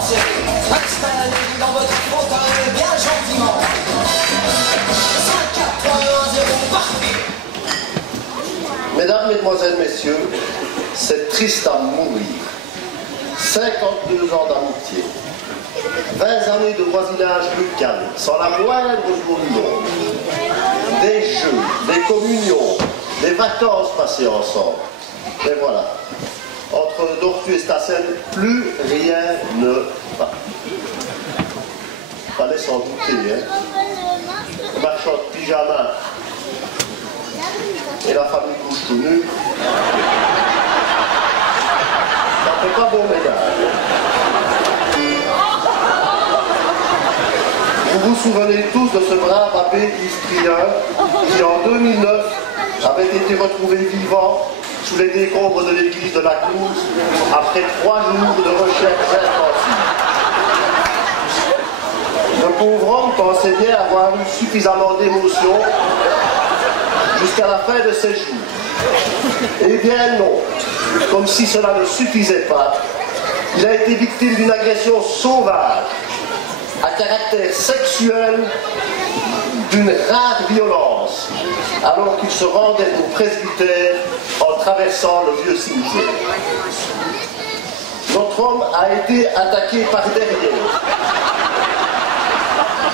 commencer. Installez-vous dans votre fauteuil bien gentiment. 5, 4, 3, 1, 0, parti. Mesdames, Mesdemoiselles, Messieurs, c'est triste à mourir. 52 ans d'amitié, 20 années de voisinage amical, sans la moindre union, des jeux, des communions, des vacances passées ensemble. Et voilà, entre Dortu et Stassen, plus rien ne va. Fallait s'en douter, hein. Marchand de pyjama et la famille couche tout nu. Ça fait pas bon ménage. Vous vous souvenez tous de ce brave abbé Yves qui en 2009 avait été retrouvé vivant sous les décombres de l'église de la Cluse après 3 jours de recherche intensive. Le pauvre homme pensait bien avoir eu suffisamment d'émotion jusqu'à la fin de ses jours. Eh bien non, comme si cela ne suffisait pas, il a été victime d'une agression sauvage, à caractère sexuel, d'une rare violence, alors qu'il se rendait au presbytère en traversant le vieux cimetière. Notre homme a été attaqué par derrière,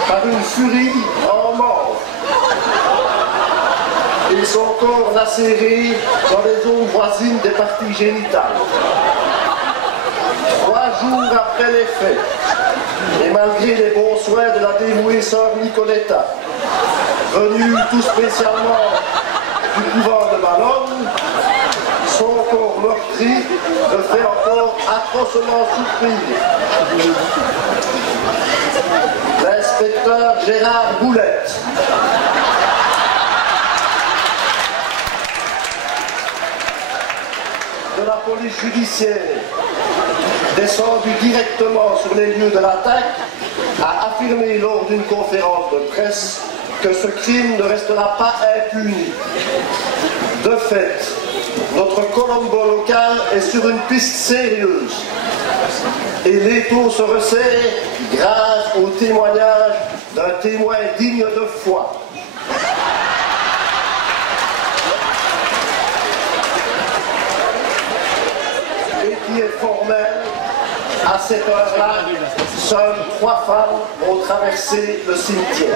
par une furie en mort, et son corps lacéré dans les zones voisines des parties génitales. 3 jours après les faits, et malgré les bons soins de la dévouée sœur Nicoletta, venue tout spécialement du couvent de Ballonne, son corps meurtri le fait encore atrocement souffrir. L'inspecteur Gérard Boulette, de la police judiciaire, descendu directement sur les lieux de l'attaque, a affirmé lors d'une conférence de presse que ce crime ne restera pas impuni. De fait, notre Colombo local est sur une piste sérieuse et l'étau se resserre grâce au témoignage d'un témoin digne de foi. Et qui est formel. À cette heure-là, seules 3 femmes ont traversé le cimetière.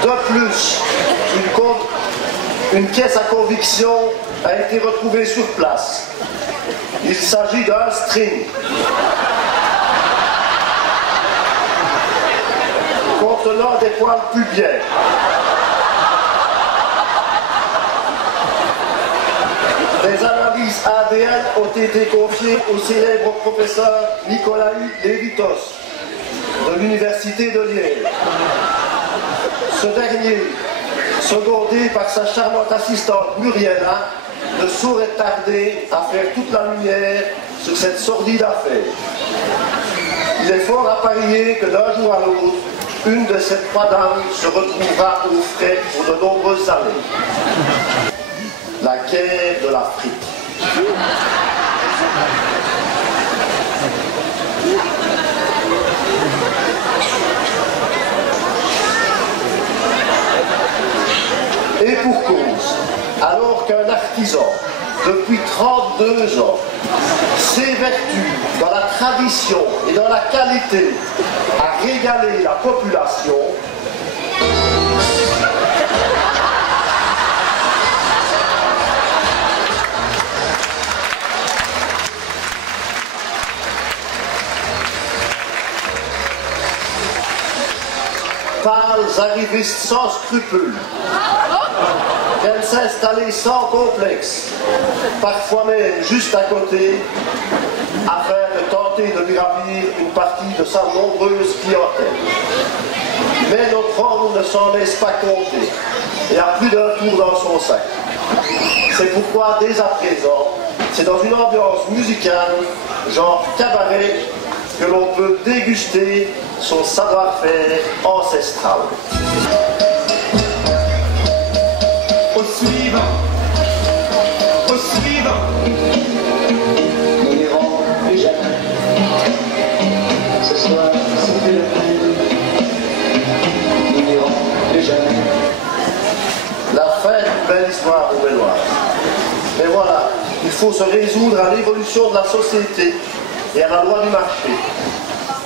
De plus, une pièce à conviction a été retrouvée sur place. Il s'agit d'un string contenant des poils pubiens. Des analyses ADN ont été confiées au célèbre professeur Nicolas Lévitos de l'université de Liège. Ce dernier, secondé par sa charmante assistante Muriella, ne saurait tarder à faire toute la lumière sur cette sordide affaire. Il est fort à parier que d'un jour à l'autre, une de ces 3 dames se retrouvera au frais pour de nombreuses années. La guerre de l'Afrique. Et pour cause, alors qu'un artisan, depuis 32 ans, s'évertue dans la tradition et dans la qualité à régaler la population, pâles arrivistes sans scrupules, viennent s'installer sans complexe, parfois même juste à côté, afin de tenter de lui ravir une partie de sa nombreuse clientèle. Mais notre homme ne s'en laisse pas compter et a plus d'un tour dans son sac. C'est pourquoi, dès à présent, c'est dans une ambiance musicale, genre cabaret, que l'on peut déguster son savoir-faire ancestral. Au suivant. Au suivant. Nous n'irons plus jamais. Ce soir, c'est plus la peine. Nous n'irons plus jamais. La fin d'une belle histoire rouvelloise. Mais voilà, il faut se résoudre à l'évolution de la société et à la loi du marché.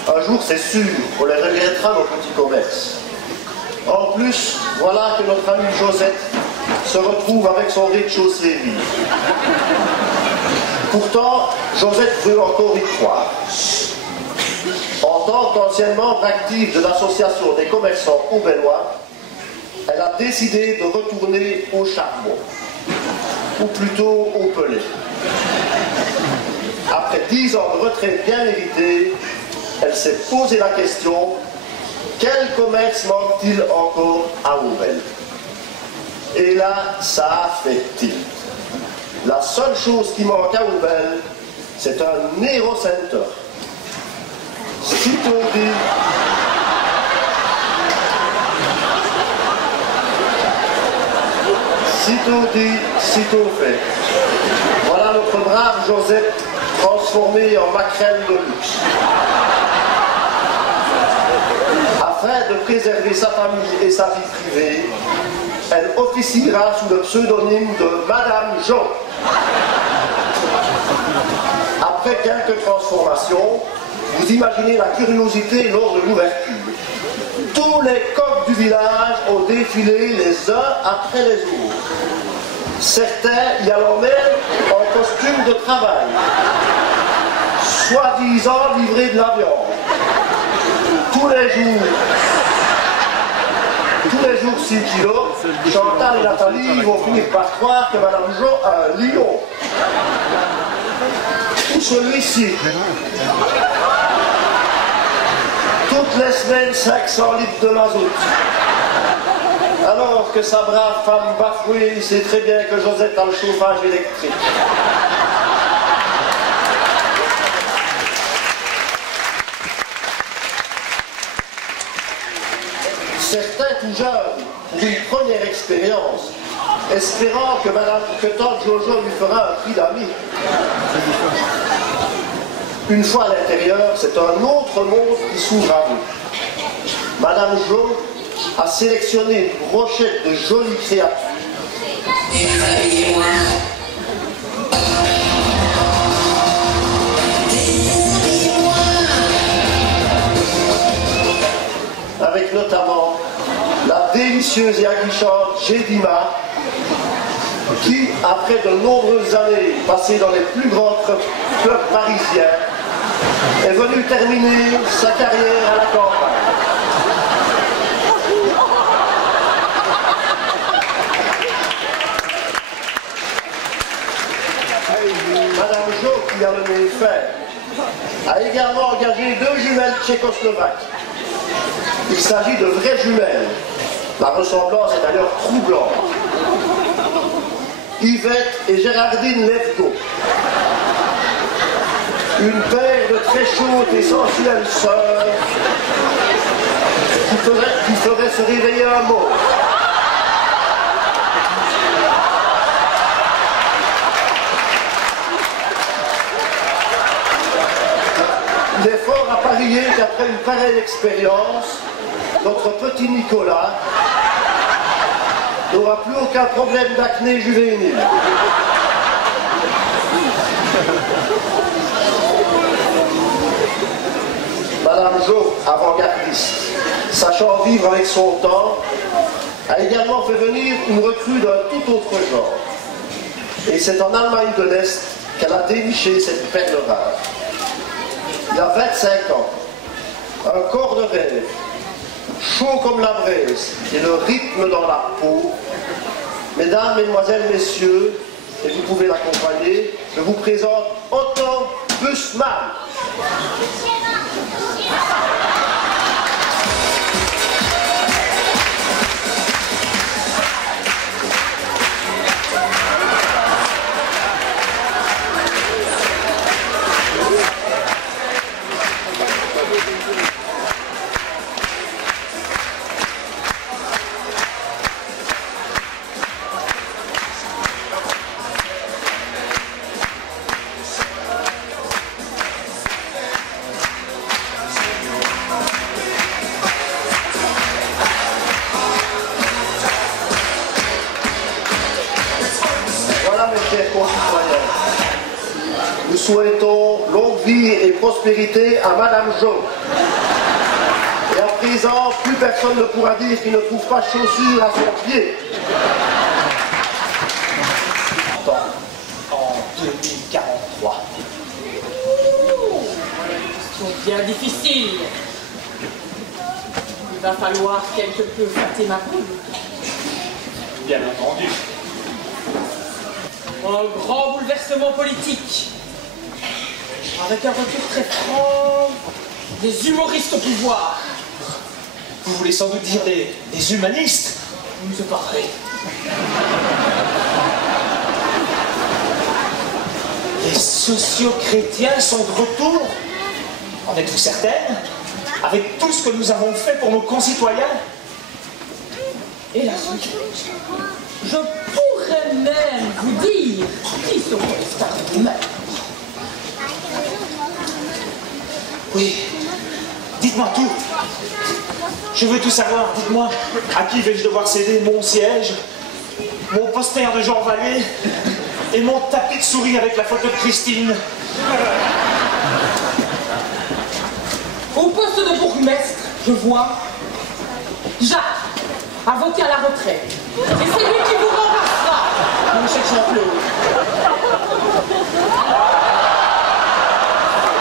Un jour, c'est sûr, on les regrettera nos petits commerces. En plus, voilà que notre ami Josette se retrouve avec son rez-de-chaussée vide. Pourtant, Josette veut encore y croire. En tant qu'ancienne membre active de l'association des commerçants rouvellois, elle a décidé de retourner au charbon, ou plutôt au pelé. Après 10 ans de retraite bien méritée, elle s'est posé la question, quel commerce manque-t-il encore à Rouvel? Et là, ça a fait tilt. La seule chose qui manque à Rouvel, c'est un Nero Center. Sitôt dit, sitôt fait. Voilà notre brave Josette transformée en maquerelle de luxe. Afin de préserver sa famille et sa vie privée, elle officiera sous le pseudonyme de Madame Jo. Après quelques transformations, vous imaginez la curiosité lors de l'ouverture. Tous les coqs du village ont défilé les uns après les autres. Certains y allant même en costume de travail, soi-disant livrer de la viande. Tous les jours 6 kilos, Chantal et Nathalie vont finir par croire que Madame Jo a un lion. Ou celui-ci. Toutes les semaines, 500 litres de mazout. Alors que sa brave femme bafouée sait très bien que Josette a le chauffage électrique. Certains tout jeunes, pour une première expérience, espérant que tante Jojo lui fera un prix d'amis. Une fois à l'intérieur, c'est un autre monde qui s'ouvre à vous. Madame Jo a sélectionné une brochette de jolies créatures. Avec notamment la délicieuse et aguichante Jedima, qui, après de nombreuses années passées dans les plus grands clubs parisiens, est venue terminer sa carrière à la campagne. Madame Jo, qui a le nez fin, a également engagé 2 jumelles tchécoslovaques. Il s'agit de vraies jumelles. La ressemblance est d'ailleurs troublante. Yvette et Gérardine Lefko. Une paire de très chaudes et sensuelles sœurs qui ferait se réveiller un mot. Il est fort à parier qu'après une pareille expérience, notre petit Nicolas n'aura plus aucun problème d'acné juvénile. Madame Jo, avant-gardiste, sachant vivre avec son temps, a également fait venir une recrue d'un tout autre genre. Et c'est en Allemagne de l'Est qu'elle a déniché cette perle rare. Il y a 25 ans, un corps de rêve, chaud comme la braise et le rythme dans la peau. Mesdames, Mesdemoiselles, Messieurs, et vous pouvez l'accompagner, je vous présente Otto Bussmann. souhaitons longue vie et prospérité à Madame Jo. Et à présent, plus personne ne pourra dire qu'il ne trouve pas chaussures à son pied. En 2043. C'est bien difficile. Il va falloir quelque peu flatter ma poule. Bien entendu. Un grand bouleversement politique. Avec un retour très franc des humoristes au pouvoir. Vous voulez sans doute dire des humanistes? C'est pareil. Les socio-chrétiens sont de retour? En êtes-vous certaine? Avec tout ce que nous avons fait pour nos concitoyens? Et la suite, je pourrais même vous dire qui seront les stars eux-mêmes. Oui, dites-moi tout. Je veux tout savoir, dites-moi. À qui vais-je devoir céder mon siège, mon poster de Jean Vallée et mon tapis de souris avec la photo de Christine? Au poste de bourgmestre, je vois Jacques a voté à la retraite. Et c'est lui qui vous remplacera, mon cher Jean-Claude.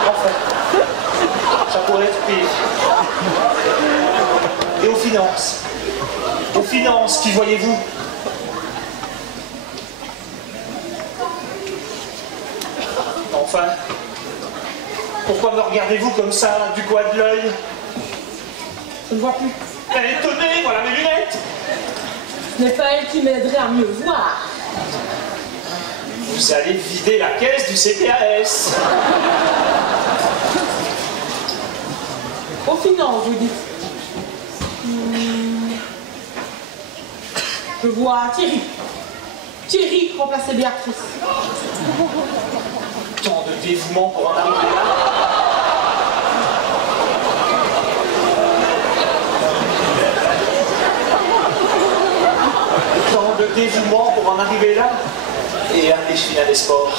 Enfin, ça pourrait être pire. Et aux finances? Aux finances, qui voyez-vous? Enfin, pourquoi me regardez-vous comme ça, du coin de l'œil? Je ne vois plus. Tenez, voilà mes lunettes! Ce n'est pas elle qui m'aiderait à mieux voir. Vous allez vider la caisse du CPAS. Aux finances, vous dites. Je vois Thierry. Thierry remplacer Béatrice. Tant de dévouement pour en arriver là. Tant de dévouement pour en arriver là. Et un échevin des sports.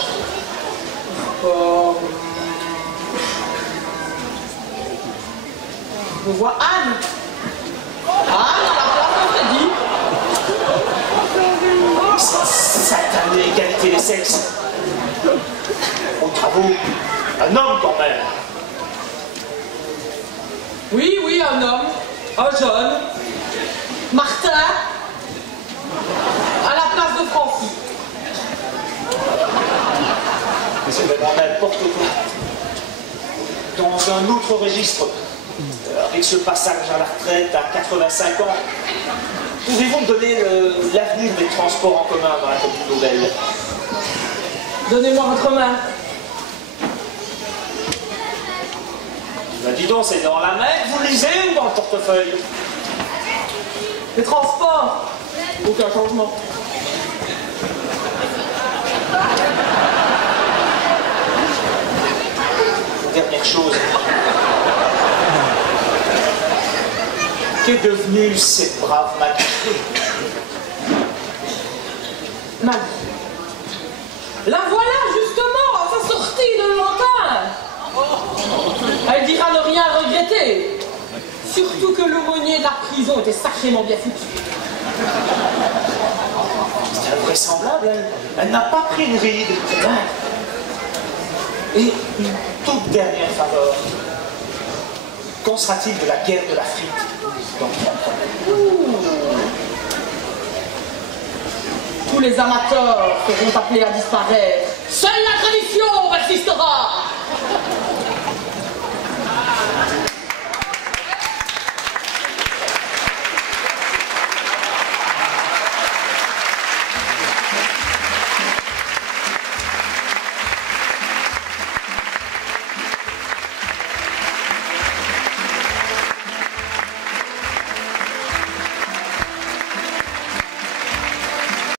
Je vois Anne. Anne, à la place de Freddy. Cette satanée égalité des sexes. Aux travaux, un homme quand même. Oui, oui, un homme. Un jeune. Martin. À la place de Francis. C'est vraiment n'importe quoi. Dans un autre registre, avec ce passage à la retraite à 85 ans, pouvez-vous me donner l'avenir des transports en commun dans la commune d'Aubel? Donnez-moi votre main. Ben dis donc, c'est dans la main que vous lisez ou dans le portefeuille? Les transports. Aucun changement. Dernière chose. Qu'est devenue cette brave Maggie? Maggie. La voilà justement à sa sortie de l'Antin. Elle dira ne rien regretter. Surtout que l'aumônier de la prison était sacrément bien foutu. C'est invraisemblable, elle n'a pas pris une ride. Et une toute dernière faveur. Qu'en sera-t-il de la guerre de l'Afrique dans 30 ans? Tous les amateurs seront appelés à disparaître